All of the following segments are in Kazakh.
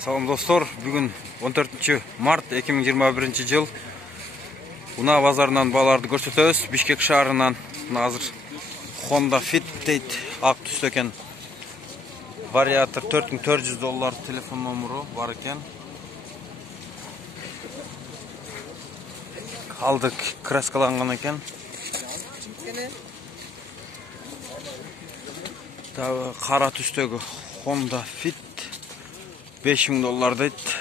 Салам достор, бүгін 14 март 2021 жыл. Уна базарынан баларды көрсөтөбүз. Бишкек шаарынан азыр Honda Fit дейт, ак түстө экен. Вариатор $4400, телефон номеру бар экен. Алдык краскаланган экен. Кара түстөгү Honda Fit $5000 дейт.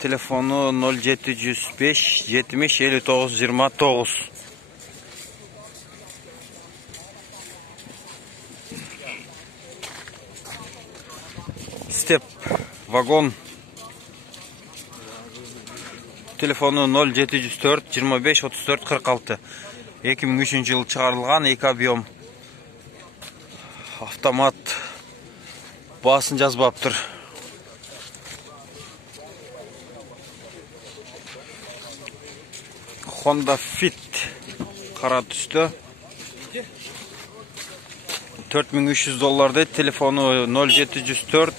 Телефону 0705 70 59 29. Step вагон. Телефону 0704 25 34 46. 2003 жыл чыгарылган, 2 объем. Автомат. Басын жазбаптыр. Honda Fit кара түстө $4300 дейт. Телефону 0704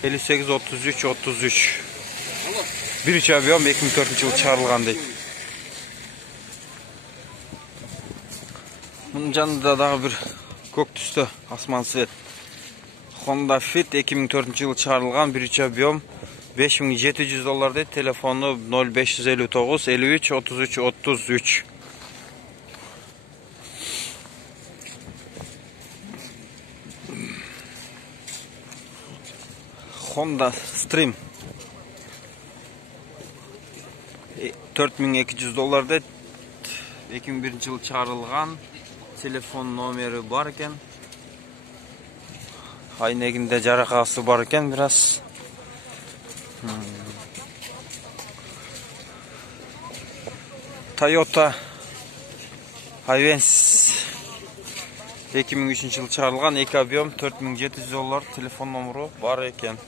58 33 33. Биринчи объем 2004 жыл чыгарылган дейт. Мунун жанында дагы бир көк түстө асман цвет Honda Fit 2004 жыл чыгарылган, биринчи объем $5700 дейт. Телефону 0559 53 33 33. Honda Stream $4200 дейт. 2001 жыл чыгарылган. Телефон номери бар экен. Айнегинде жаракасы бар экен бир аз. Toyota Avensis 2003 жыл чыгарылган, 2 объем $4700, телефон номеру бар экен.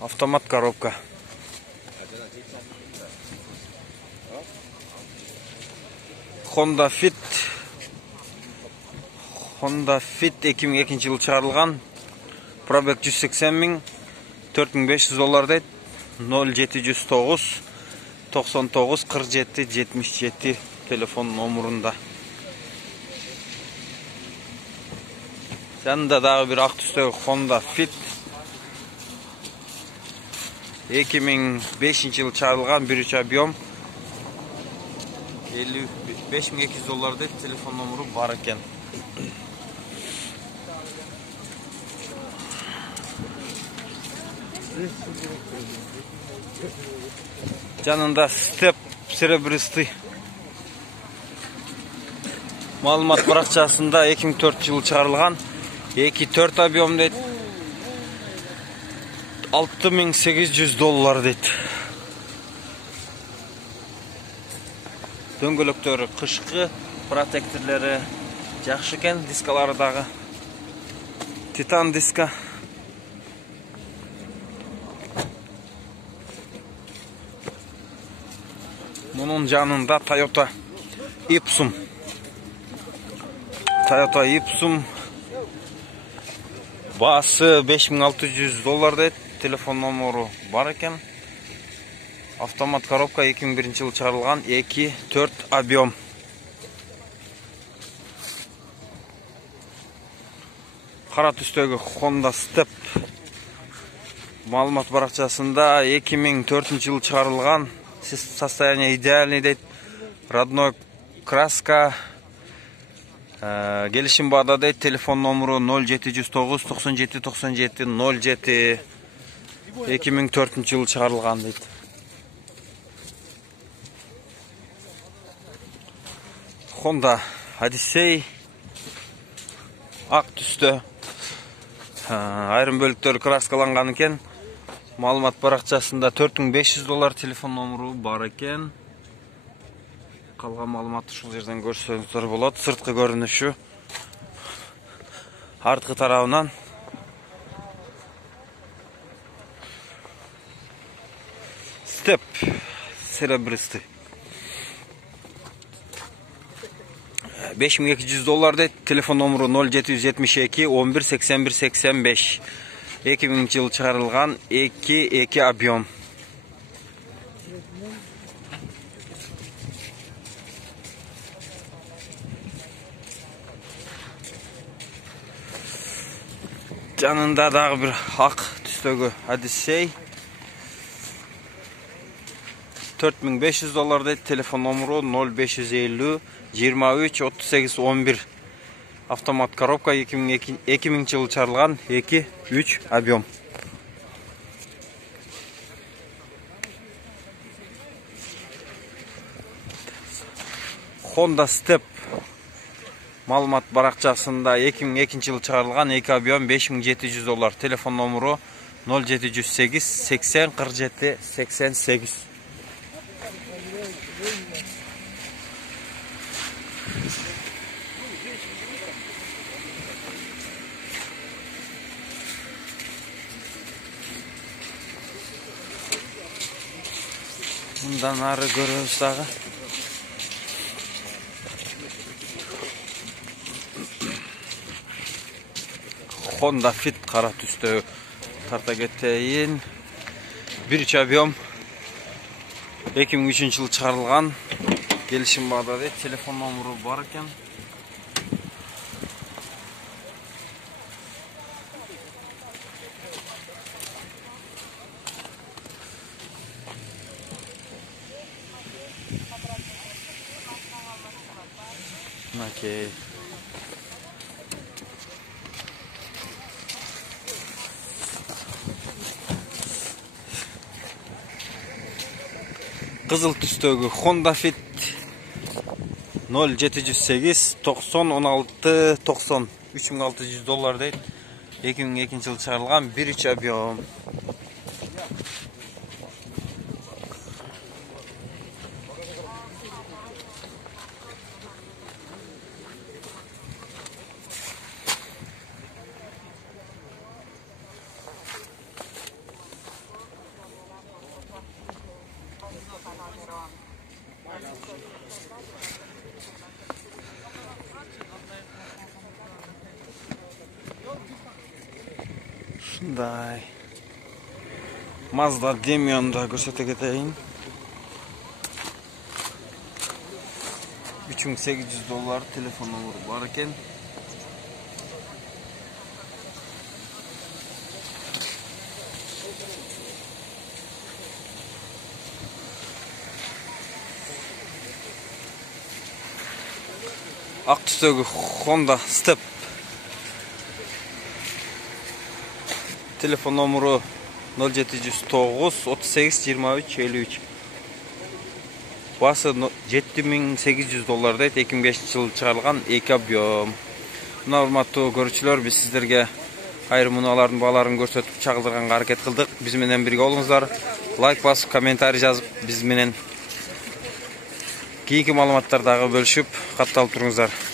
Автомат коробка. Honda Fit 2002 жыл чыгарылган. Пробег 180 000, $4500 дейт. 0709 99 47 77 телефон номерунда. Жанында дагы бир ак түстөгү Honda Fit 2005 жыл чыгарылган, биринчи объем $5200 дейт. Телефон номеру бар экен. Жанында Step серебристый. Маалымат баракчасында 2004 жыл чыгарылган, 2-4 объем дейт. $6800 дейт. Дөңгөлөктөрү кышкы, протекторлору жакшы экен, дискалары дагы титан диска. Мунун жанында Toyota Ipsum баасы $5600 дейт. Телефон номеру бар экен. Автомат коробка 2001 жыл чыгарылган, 2-4 объем. Кара түстөгү Honda Step маалымат баракчасында 2004 жыл чыгарылган, состояние идеальный дейт. Родной краска, келишим баада дейт. Телефон номеру 0709 97 97 07. 2004 жыл чыгарылган дейт. Honda Odyssey ак түстө. Айрым бөлүктөрү краскаланган экен. Маалымат баракчасында $4500, телефон номеру бар экен. Калган маалыматты ушул жерден көрсөңүздөр болот. Сырткы көрүнүшү арткы тарабынан Step серебристый. 5200 dollar deydi. Telefon nomuru 0772 11 81 85. 2000 yıl çıkarılgan 2 объем. Janında dagı bir ak tüstөгü Odyssey. 4500 dollar deydi. Telefon nomuru 0550 23 38 11. Автомат коробка 2000 yıl çıkarılgan 2-3 объем. Honda Step malumat barakçasında 2002 yıl çıkarılgan 2 объем 5700 dollar. Telefon nomuru 0708 80 47 88. Bundan arı görüyoruz dağı. Honda Fit kara tüstü tarta geteyin. 1 объем 2003 yıl çıkarılgan gelişim bağda deydi. Telefon nomuru var ekan. Okey. Kızıl tüstөгü Honda Fit 0708 90 16 90 3600 dollar deydi. 2002 yıl çıkarılgan 1 объем. Şunday. Mazda Demion'da görsete geteyin. 3800 dollar telefon nomuru var ekan. Ak tüstөгü Honda Step. Telefon nomuru 0709 38 23 53. Bası 7800 dollar deydi. 2005 yıl çıkarılgan 2 объем. Hormatly görүүчүлөр, biz sizlerge ayırmınaların bağlarını gösterip çağıldırganга hareket kıldık. Biz menen birge olуңуздар. Like basıp, kommentari жазып, biz menen kийинки маалыматтардагы bölüşüp, катталып туруңуздар.